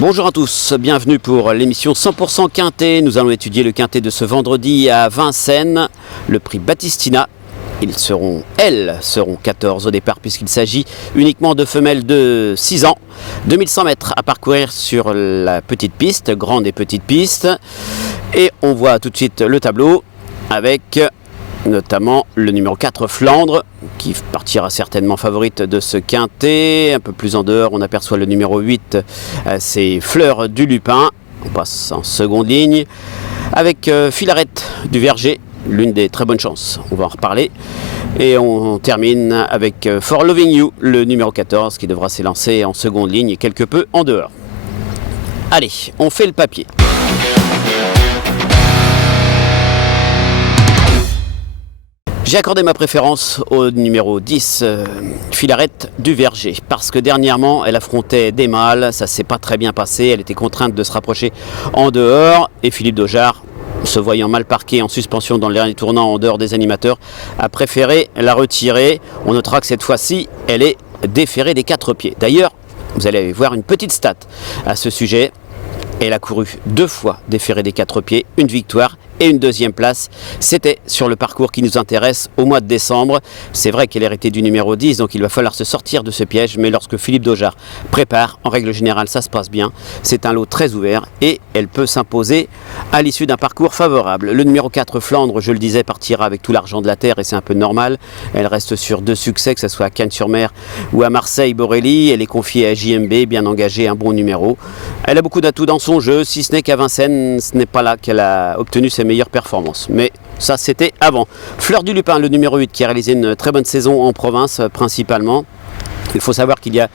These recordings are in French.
Bonjour à tous, bienvenue pour l'émission 100% Quintet. Nous allons étudier le Quintet de ce vendredi à Vincennes, le prix Batistina. Elles seront 14 au départ puisqu'il s'agit uniquement de femelles de 6 ans. 2100 mètres à parcourir sur la petite piste, grande et petite piste. Et on voit tout de suite le tableau avec notamment le numéro 4 Flandre qui partira certainement favorite de ce quintet. Un peu plus en dehors on aperçoit le numéro 8, c'est Fleur du Lupin. On passe en seconde ligne avec Filarette du Verger, l'une des très bonnes chances, on va en reparler. Et on termine avec For Loving You, le numéro 14 qui devra s'élancer en seconde ligne quelque peu en dehors. Allez, on fait le papier. J'ai accordé ma préférence au numéro 10, Filarette du Verger, parce que dernièrement, elle affrontait des mâles, ça s'est pas très bien passé, elle était contrainte de se rapprocher en dehors, et Philippe Daujard, se voyant mal parqué en suspension dans le dernier tournant en dehors des animateurs, a préféré la retirer. On notera que cette fois-ci, elle est déférée des 4 pieds. D'ailleurs, vous allez voir une petite stat à ce sujet. Elle a couru 2 fois déférée des 4 pieds, une victoire et une deuxième place. C'était sur le parcours qui nous intéresse au mois de décembre. C'est vrai qu'elle est héritée du numéro 10, donc il va falloir se sortir de ce piège. Mais lorsque Philippe Daujard prépare, en règle générale, ça se passe bien. C'est un lot très ouvert et elle peut s'imposer à l'issue d'un parcours favorable. Le numéro 4 Flandre, je le disais, partira avec tout l'argent de la terre et c'est un peu normal. Elle reste sur 2 succès, que ce soit à Cannes-sur-Mer ou à Marseille-Borelli. Elle est confiée à JMB, bien engagée, un bon numéro. Elle a beaucoup d'atouts dans son jeu, si ce n'est qu'à Vincennes, ce n'est pas là qu'elle a obtenu ses meilleures performances. Mais ça, c'était avant. Fleur du Lupin, le numéro 8, qui a réalisé une très bonne saison en province, principalement. Il faut savoir qu'il y a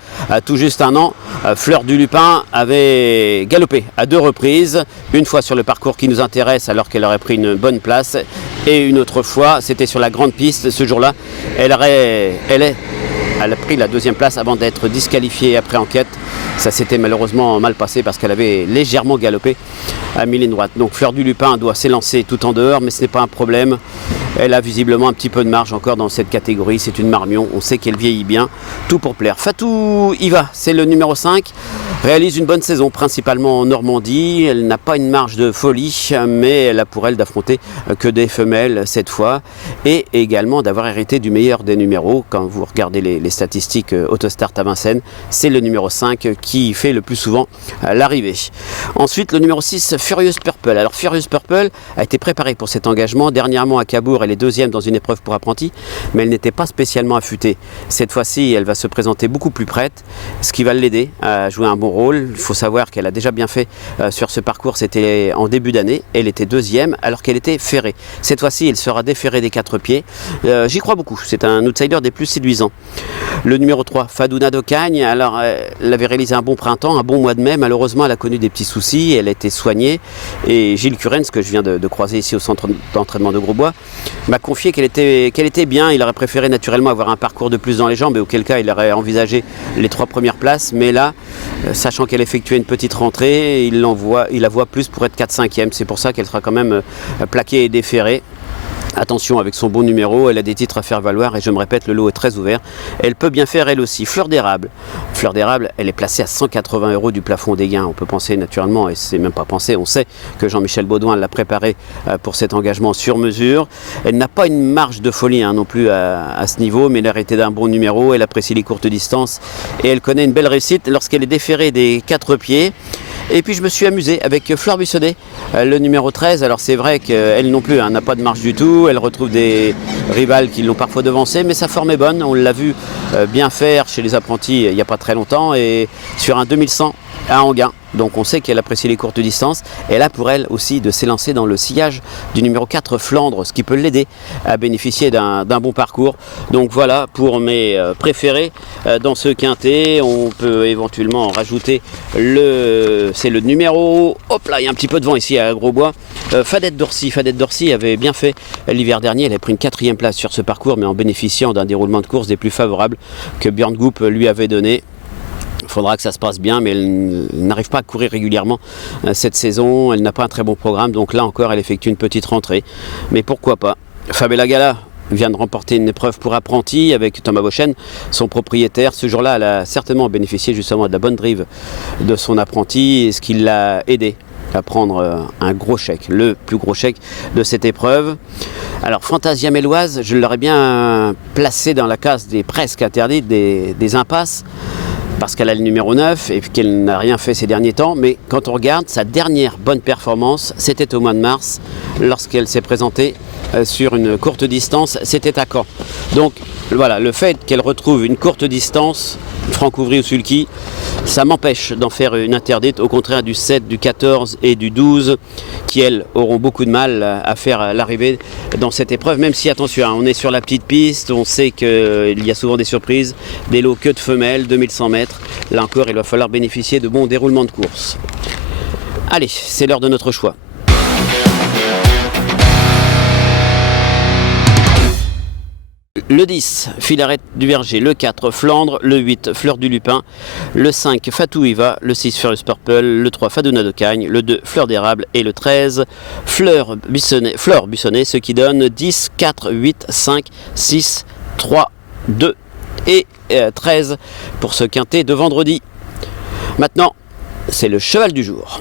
tout juste un an, Fleur du Lupin avait galopé à 2 reprises. Une fois sur le parcours qui nous intéresse alors qu'elle aurait pris une bonne place. Et une autre fois, c'était sur la grande piste. Ce jour-là, elle a pris la 2e place avant d'être disqualifiée après enquête. Ça s'était malheureusement mal passé parce qu'elle avait légèrement galopé à mi-ligne droite. Donc Fleur du Lupin doit s'élancer tout en dehors, mais ce n'est pas un problème. Elle a visiblement un petit peu de marge encore dans cette catégorie. C'est une marmion, on sait qu'elle vieillit bien. Tout pour plaire. Fatou Iva, c'est le numéro 5. Réalise une bonne saison, principalement en Normandie. Elle n'a pas une marge de folie, mais elle a pour elle d'affronter que des femelles cette fois. Et également d'avoir hérité du meilleur des numéros. Quand vous regardez les statistiques Autostart à Vincennes, c'est le numéro 5 qui fait le plus souvent l'arrivée. Ensuite, le numéro 6, Furious Purple. Alors Furious Purple a été préparée pour cet engagement. Dernièrement à Cabourg, elle est 2e dans une épreuve pour apprentis, mais elle n'était pas spécialement affûtée. Cette fois-ci, elle va se présenter beaucoup plus prête, ce qui va l'aider à jouer un bon rôle. Il faut savoir qu'elle a déjà bien fait sur ce parcours, c'était en début d'année. Elle était 2e alors qu'elle était ferrée. Cette fois-ci, elle sera déferrée des 4 pieds. J'y crois beaucoup, c'est un outsider des plus séduisants. Le numéro 3, Fadouna d'Ocagne. Alors, elle avait réalisé un bon printemps, un bon mois de mai. Malheureusement, elle a connu des petits soucis, elle a été soignée. Et Gilles Curens, que je viens de croiser ici au centre d'entraînement de Grosbois, m'a confié qu'elle était bien. Il aurait préféré naturellement avoir un parcours de plus dans les jambes, et auquel cas il aurait envisagé les 3 premières places. Mais là, sachant qu'elle effectuait une petite rentrée, il la voit plus pour être 4-5e. C'est pour ça qu'elle sera quand même plaquée et déférée. Attention, avec son bon numéro, elle a des titres à faire valoir et je me répète, le lot est très ouvert. Elle peut bien faire elle aussi. Fleur d'érable. Fleur d'érable, elle est placée à 180 € du plafond des gains. On peut penser naturellement, et c'est même pas penser, on sait que Jean-Michel Baudouin l'a préparée pour cet engagement sur mesure. Elle n'a pas une marge de folie non plus à ce niveau, mais elle a hérité d'un bon numéro, elle apprécie les courtes distances et elle connaît une belle réussite lorsqu'elle est déférée des 4 pieds. Et puis je me suis amusé avec Fleur Buissonnet, le numéro 13. Alors c'est vrai qu'elle non plus n'a pas de marge du tout. Elle retrouve des rivales qui l'ont parfois devancée, mais sa forme est bonne. On l'a vu bien faire chez les apprentis il n'y a pas très longtemps et sur un 2100 à Enghien. Donc on sait qu'elle apprécie les courtes distances. Elle a pour elle aussi de s'élancer dans le sillage du numéro 4 Flandre, ce qui peut l'aider à bénéficier d'un bon parcours. Donc voilà pour mes préférés dans ce quintet. On peut éventuellement rajouter c'est le numéro, hop là, il y a un petit peu de vent ici à Grosbois, Fadette d'Orcy. Fadette d'Orcy avait bien fait l'hiver dernier. Elle a pris une 4e place sur ce parcours, mais en bénéficiant d'un déroulement de course des plus favorables que Björn Goop lui avait donné. Il faudra que ça se passe bien, mais elle n'arrive pas à courir régulièrement cette saison. Elle n'a pas un très bon programme, donc là encore, elle effectue une petite rentrée. Mais pourquoi pas. Fabella Gala, vient de remporter une épreuve pour apprenti avec Thomas Bochen, son propriétaire. Ce jour-là, elle a certainement bénéficié justement de la bonne drive de son apprenti, ce qui l'a aidé à prendre un gros chèque, le plus gros chèque de cette épreuve. Alors Fantasia Méloise, je l'aurais bien placé dans la case des presque interdites, des impasses, parce qu'elle a le numéro 9 et qu'elle n'a rien fait ces derniers temps, mais quand on regarde sa dernière bonne performance, c'était au mois de mars, lorsqu'elle s'est présentée sur une courte distance, c'était à Caen. Donc voilà, le fait qu'elle retrouve une courte distance, Francouvry ou Sulky, ça m'empêche d'en faire une interdite, au contraire du 7, du 14 et du 12, qui elles auront beaucoup de mal à faire l'arrivée dans cette épreuve, même si attention, on est sur la petite piste, on sait qu'il y a souvent des surprises, des lots que de femelles, 2100 mètres, là encore il va falloir bénéficier de bons déroulements de course. Allez, c'est l'heure de notre choix. Le 10, Filarette du Verger, le 4, Flandre, le 8, Fleur du Lupin, le 5, Fatou Iva, le 6, Furious Purple, le 3, Fadouna de Cagne, le 2, Fleur d'érable et le 13, Fleur Buissonnet, ce qui donne 10, 4, 8, 5, 6, 3, 2 et 13 pour ce quintet de vendredi. Maintenant, c'est le cheval du jour.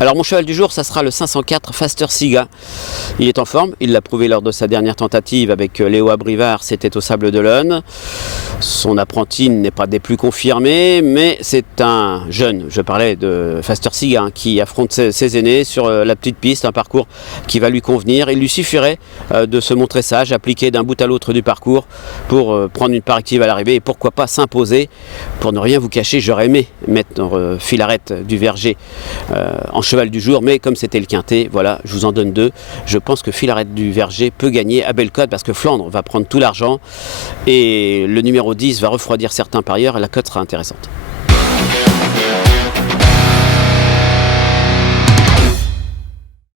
Alors mon cheval du jour, ça sera le 504 Faster Siga. Il est en forme, il l'a prouvé lors de sa dernière tentative avec Léo Abrivard, c'était au Sable d'Olonne. Son apprenti n'est pas des plus confirmés, mais c'est un jeune, je parlais de Faster Siga, hein, qui affronte ses aînés sur la petite piste, un parcours qui va lui convenir. Il lui suffirait de se montrer sage, appliquer d'un bout à l'autre du parcours pour prendre une part active à l'arrivée et pourquoi pas s'imposer. Pour ne rien vous cacher, j'aurais aimé mettre Filarette du Verger en cheval du jour, mais comme c'était le quintet, voilà, je vous en donne 2. Je pense que Filarette du Verger peut gagner à belle cote parce que Flandre va prendre tout l'argent et le numéro 10 va refroidir certains parieurs et la cote sera intéressante.